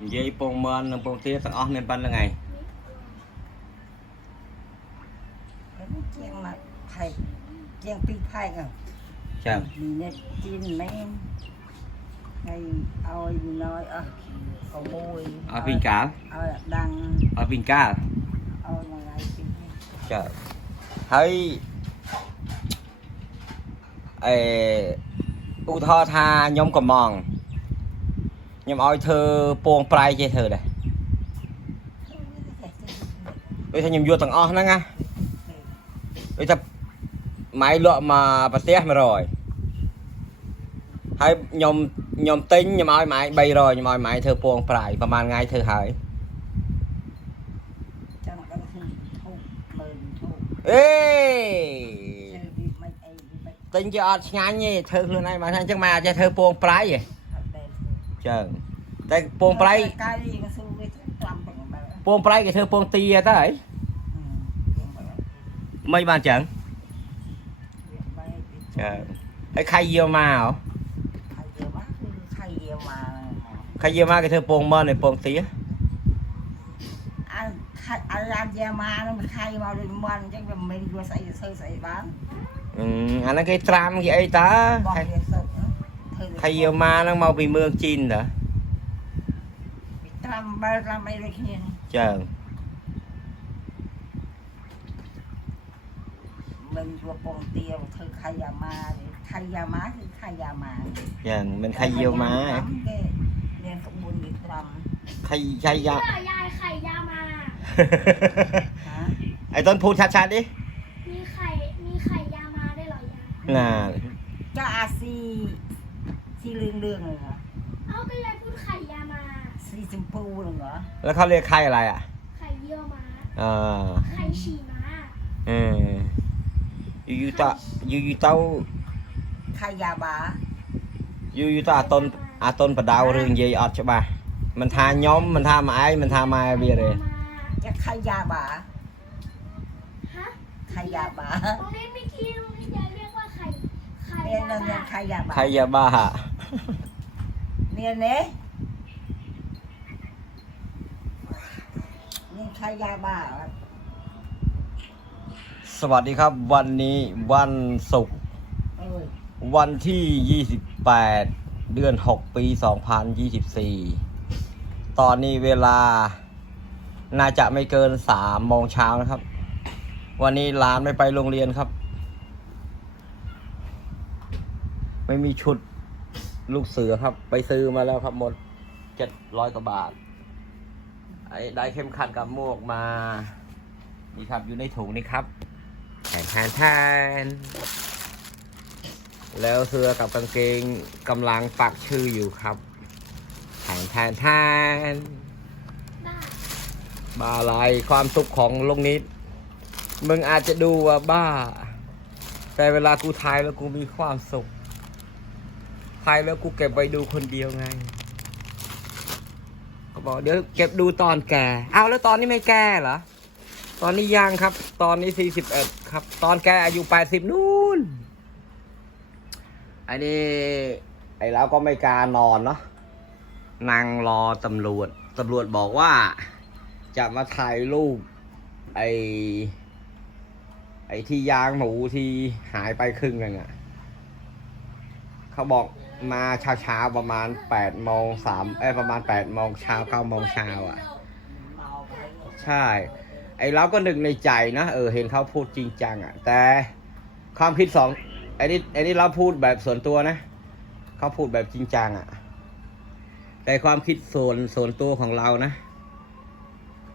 និយាយពងមន់និងពងទាទាំងអស់មានប៉ុណ្្នឹងឯងជាងមកផែកជាងពីរផែកចាំនេះជាងមែនហើយឲ្យណយអស់កុំមួយឲ្យពីកាលឲ្យដាំងឲ្យពីកាលឲ្យមកឡាយពីចាហើយអេឧទាហរណ៍ថាខ្ញុំកំង ខ្ញុំឲ្យធ្វើពងប្រៃចេះធ្វើដែរដូចថាខ្ញុំយកទាំងអស់ហ្នឹងណាដូចថាម៉ៃលក់មកប្រទេស100ហើយខ្ញុំខ្ញុំទិញខ្ញុំឲ្យម៉ៃ300ខ្ញុំឲ្យម៉ៃធ្វើពងប្រៃប្រហែលថ្ងៃធ្វើហើយ cho nó đăng hình thu mừng thu អេ chơi đi mấy ấy đi mấy ទិញជាអត់ឆ្ងាញ់ទេធ្វើខ្លួនឯងមកថាអញ្ចឹងមកអាចចេះធ្វើពងប្រៃហ៎ thật đẹp ចឹង តែពងប្រៃកាយក៏ស៊ូវាខ្លាំផងបើពងប្រៃគេធ្វើពងទាតើហីមិនបានចឹងចាហើយខៃយាម៉ាហ៎ខៃយាម៉ាខៃយាម៉ាគេធ្វើពងមនឯពងទាអាខៃអាយាម៉ានឹងខៃមកដូចមនអញ្ចឹងវាមិនមែនយកស្អីស្អីស្អីបានអឺអាហ្នឹងគេត្រាំគេអីតើខៃយាម៉ាហ្នឹងមកពីមឿងជីនតើ làm ba làm mấy được hiền ចឹង mình vừa bông tiêu thử khai nhà ma thì khai nhà má thì khai nhà má ចឹងមិនខៃយាវមក nên cũng buồn việc làm ខៃខៃយា เพื่อยายไข่ยามา hả ไอ้ต้นพูดชัดๆดิ มีไข่ มีไข่ยามาได้วยเหรอยาย น่ะ cho a si si lương lương rồi hả เอา ชมพูเหรอแล้วเขาเรียกไข่อะไรอะไข่เยี่ยวม้าไข่ฉี่ม้าเออยูยูตายูยูเต้าไข่ยาบ้ายูยูตาอาต้นอาต้นประดาวเรื่องเยยอดใช่ปะมันทาย้อมมันทาไอ้มันทาไม้เบียเลยจะไข่ยาบ้าฮะไข่ยาบ้าตรงนี้ไม่คิงนี้จะเรียกว่าไข่ไขยาบ้าไข่ยาบ้าเนี่ยเนี่ยาบ้า nên đấy nên khai nhà bà สวัสดีครับวันนี้วันศุกร์ ơi วันที่ 28 เดือน 6 ปี 2024 ตอนนี้เวลา น่าจะไม่เกิน3โมงเช้านะครับ วันนี้หลานไม่ไปโรงเรียนครับ ไม่มีชุดลูกเสือครับ ไปซื้อมาแล้วครับหมด 700กว่าบาท ไอ้ได้เข้มขัดกับหมวกมา นี่ครับอยู่ในถุงนี่ครับแทนแทนแทนแล้วเสื้อกับกางเกงกำลังปักชื่ออยู่ครับแทนแทนแทนได้าอะไรความสุขของลุงนิด มึงอาจจะดูว่าบ้า แต่เวลากูทายแล้วกูมีความสุขทายแล้วกูเก็บไว้ดูคนเดียวไง ก็บอกเดี๋ยวเก็บดูตอนแก่เอาแล้วตอนนี้ไม่แก่เหรอ ตอนนี้ยังครับ ตอนนี้สี่สิบเอ็ดครับ ตอนแกอายุแปดสิบนู่น อันนี้ ไอ้เราก็ไม่กล้านอนเนาะนั่งรอตำรวจตำรวจบอกว่า จะมาถ่ายรูป ไอ้ไอ้ที่ยางหมูที่หายไปครึ่งหนึงอะ่ะ เขาบอก มาเช้าเช้าๆประมาณแปดโมงสามเอ้ยประมาณแปดโมงเช้าเก้าโมงเช้าอะ ใช่ ไอ้เราก็นึกในใจนะเออเห็นเขาพูดจริงจังอะ แต่ความคิดสองไอ้นี่ไอ้นี่เราพูดแบบส่วนตัวนะเขาพูดแบบจริงจังอะ แต่ความคิดส่วนส่วนตัวของเรานะ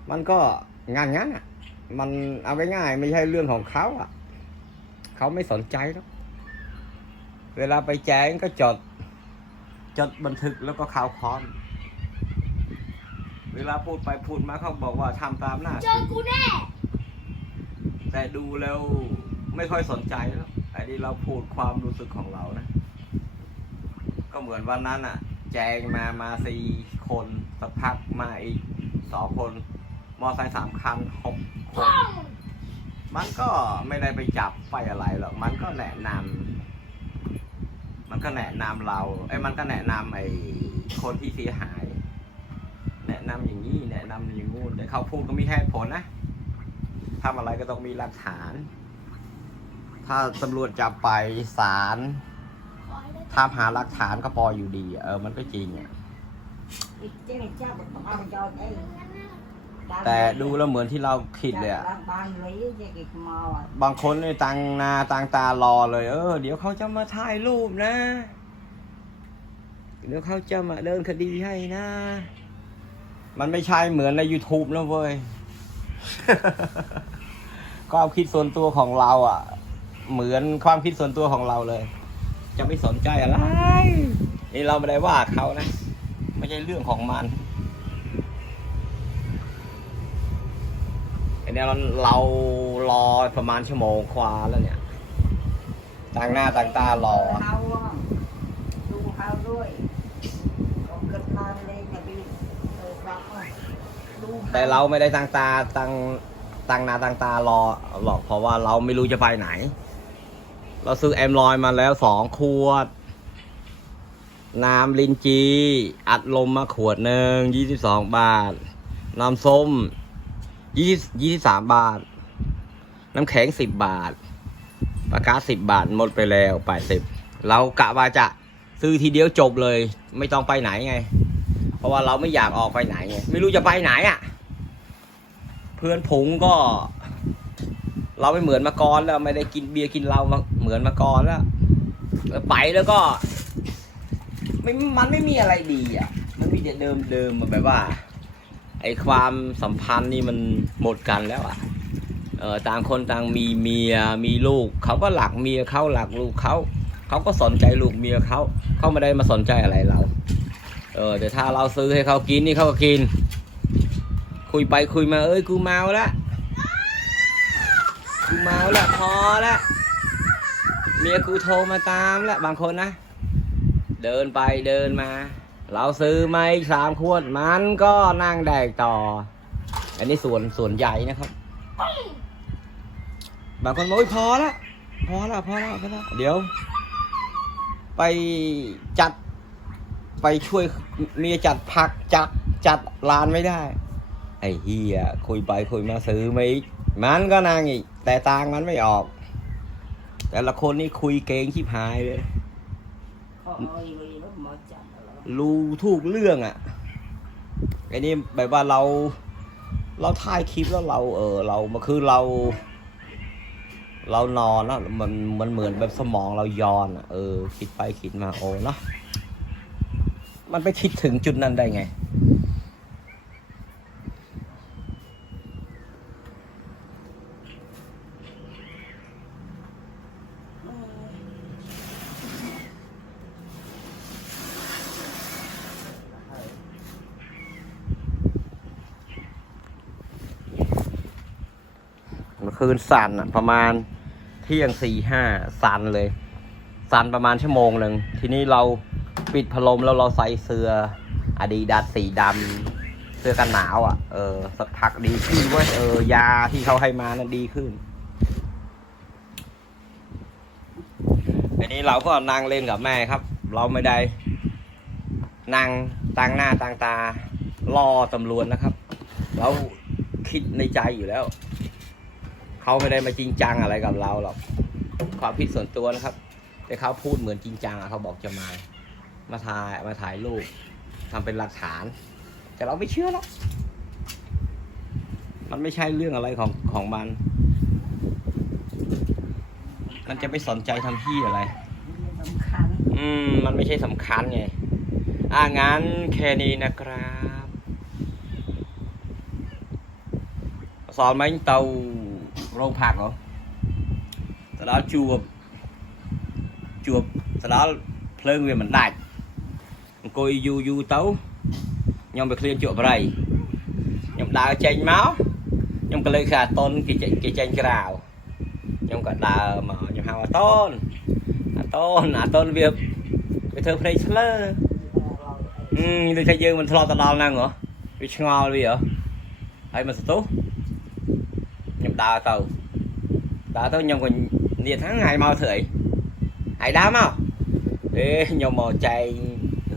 มันก็งานงั้นอะ มันเอาไว้ง่ายไม่ใช่เรื่องของเขาอะเขาไม่สนใจหรอกเวลาไปแจ้งก็จด จดบันทึกแล้วก็ข่าวพร้อมเวลาพูดไปพูดมาเขาบอกว่าทำตามหน้าเจอกูแน่แต่ดูแล้วไม่ค่อยสนใจแล้วไอ้นี่เราพูดความรู้สึกของเรานะ ก็เหมือนวันนั้นอะ แจงมามาสี่คนสักพักมาอีกสองคนมอไซค์สามคันหกคนพ่องมันก็ไม่ได้ไปจับไปอะไรหรอก มันก็แนะนำ มันก็แนะนำเราไอ้มันก็แนะนำไอ้คนที่เสียหาย แนะนำอย่างนี้แนะนำอย่างงู้นแต่เขาพูดก็มีเหตุผลนะทำอะไรก็ต้องมีหลักฐาน ถ้าตำรวจจับไปศาลถ้าหาหลักฐานก็ปออยู่ดี เออมันก็จริงอะ แต่ดูแล้วเหมือนที่เราคิดเลยอะบานเลยจะกินมออะบางคนในตังนาตังตารอเลย เออ เดี๋ยวเขาจะมาถ่ายรูปนะ เดี๋ยวเขาจะมาเดินคดีให้นะ มันไม่ใช่เหมือนใน YouTube นะเว้ยความคิดส่วนตัวของเราอะเหมือนความคิดส่วนตัวของเราเลย จะไม่สนใจอะไรนี่เราไม่ได้ว่าเขานะ ไม่ใช่เรื่องของมัน เนี้ยมันเรารอประมาณชั่วโมงกว่าแล้วเนี่ยต่างหน้าต่างตารอ เขาอะดูเขาด้วยก็เกิดมาเลยจะดีเออครับดูขแต่เราไม่ได้ตั้งตาตั้งตั้งหน้าตั้งตารอหรอกเพราะว่าเราไม่รู้จะไปไหน เราซื้อแอมลอยมาแล้วสองขวด น้ำลินจี อัดลมมาขวดหนึ่งยี่สิบสองบาท น้ำส้ม ยี่ยี่สิบสามบาท น้ำแข็งสิบบาท ปากกาสิบบาทหมดไปแล้วแปดสิบเรากะว่าจะซื้อทีเดียวจบเลย ไม่ต้องไปไหนไง เพราะว่าเราไม่อยากออกไปไหนไงไม่รู้จะไปไหนอะ เพื่อนผงก็ เราไม่เหมือนมาก่อนแล้วไม่ได้กินเบียร์กินเหล้าาเหมือนมาก่อนแล้วแล้วไปแล้วก็ไม่มันไม่มีอะไรดีอะ มันมีแต่เดิมเดิมแบบว่า ไอความสัมพันธ์นี่มันหมดกันแล้วอะเออต่างคนต่างมีเมียมีลูก เขาก็หลักเมียเขาหลักลูกเขาเขาก็สนใจลูกเมียเขาเขาไม่ได้มาสนใจอะไรเรา เออแต่ถ้าเราซื้อให้เขากินนี่เขาก็กิน คุยไปคุยมาเอ้ยกูเมาแล้วกูเมาแล้วพอแล้วเมียกูโทรมาตามแล้วบางคนนะ เดินไปเดินมา เราซื้อมาอีกสามขวดมันก็นั่งแดกต่อ อันนี้ส่วนส่วนใหญ่นะครับ บางคนบอกโอ้ยพอละพอละพอละพอละเดี๋ยว ไปจัด ไปช่วยเมียจัดผักจัดจัดร้านไม่ได้ ไอ้เฮียคุยไปคุยมาซื้อมาอีกมันก็นางอีก แต่ตังมันไม่ออก แต่ละคนนี่คุยเก่งชิบหายเลย รู้ทุกเรื่องอะ่ะไอ้นี่แบบว่าเรา เราถ่ายคลิปแล้วเรา เออ เราเมื่อคืนเรา เรานอนแล้วมันมันเหมือนแบบสมองเราย้อนอะ่ะเออ คิดไปคิดมาโอ้เนาะมันไปคิดถึงจุดนั้นได้ไง คืนสั่นอะประมาณเที่ยงสี่ห้าสั่นเลย สั่นประมาณชั่วโมงหนึ่งทีนี้เราปิดพัดลมแล้วเราใส่เสื้ออาดีดัสสีดำเสื้อกันหนาวอะเออสักพักดีขึ้นเว้ยเออยาที่เขาให้มานั้นดีขึ้นอันนี้เราก็นั่งเล่นกับแม่ครับ เราไม่ได้นั่งตั้งหน้าตั้งตารอตำรวจนะครับ เราคิดในใจอยู่แล้ว เขาไม่ได้มาจริงจังอะไรกับเราหรอกความคิดส่วนตัวนะครับ แต่เขาพูดเหมือนจริงจังอะเขาบอกจะมา มาถ่ายมาถ่ายรูปทำเป็นหลักฐาน แต่เราไม่เชื่อหรอกมันไม่ใช่เรื่องอะไรของของมัน มันจะไม่สนใจทำที่อะไรสำคัญ อืม มันไม่ใช่สำคัญไงอ่างั้นแค่นี้นะครับ สอนไหมเตา រោងផាកហ៎ទៅដល់ជួបជួបទៅដល់ភ្លើងវាមិនដាច់អង្គុយយូរយូរទៅខ្ញុំវាឃ្លានជក់បរិយខ្ញុំដើរចេញមកខ្ញុំក៏លើកថាអតុនគេចេញគេចេញក្រៅខ្ញុំក៏ដើរមកខ្ញុំហៅអតុនអតុនអតុនវាវាធ្វើភ្នែកស្លើអឺដូចថាយើងមិនធ្លាប់ទៅដល់ហ្នឹងហ៎វាឆ្ងល់វាហ៎ហើយមកសន្ទុះ ដើរទៅដើរទៅខ្ញុំក៏និយាយថាថ្ងៃមកធ្វើអីហើយដើរមកអេខ្ញុំមកចែក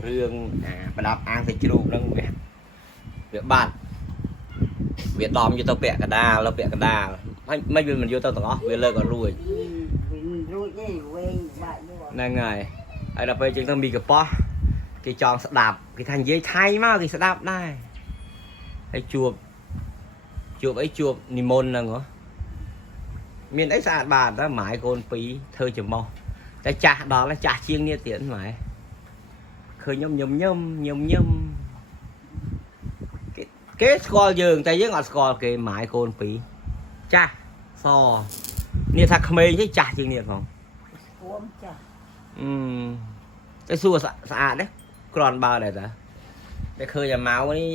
រឿងអាប្រដាប់អាងសាច់ជ្រូកហ្នឹងវាវាបាត់វាដំយកទៅពាក់កដាលពាក់កដាលហើយមិនវាមិនយកទៅទាំងអស់វាលើកអត់រួចរួចទេវិញបាក់ហ្នឹងហើយហើយដល់ពេលជឹងទៅមីកប៉ោះគេចង់ស្ដាប់គេថានិយាយថៃមកគេស្ដាប់ដែរហើយជួប ជួបអីជួបនិមន្តហ្នឹងហ៎មានអីស្អាតបាតដែរម៉ែកូនពីរធ្វើចំមោះតែចាស់ដល់ហើយចាស់ជាងនេះទៀតម៉ែឃើញខ្ញុំញឹមញឹមញឹមញឹមគេគេស្គាល់យើងតែយើងអត់ស្គាល់គេម៉ែកូនពីរចាស់សនេះថាក្មេងទេចាស់ជាងនេះផង គួមចាស់ អឺតែសួរស្អាស្អាតណាគ្រាន់បើដែរតាតែឃើញអាម៉ៅនេះ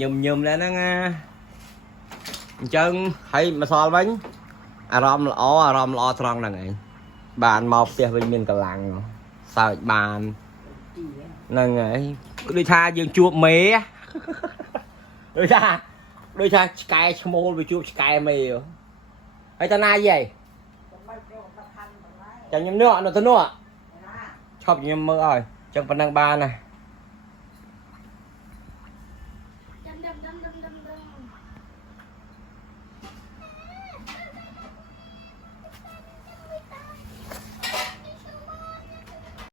ញឹមញឹមដែរហ្នឹងណា អញ្ចឹងហើយម្សិលវិញអារម្មណ៍ល្អអារម្មណ៍ល្អត្រង់ហ្នឹងឯងបានមកផ្ទះវិញមានកម្លាំងសើចបានទីហ្នឹងហើយដូចថាយើងជួបមេដូចថាដូចថាឆ្កែឈ្មោលវាជួបឆ្កែមេហើយតាណាយីចាំបាច់យកមកខាន់បន្លែចាំខ្ញុំនោះនៅទៅនោះណាឈប់ខ្ញុំមើលឲ្យចឹងប៉ុណ្ណឹងបានណា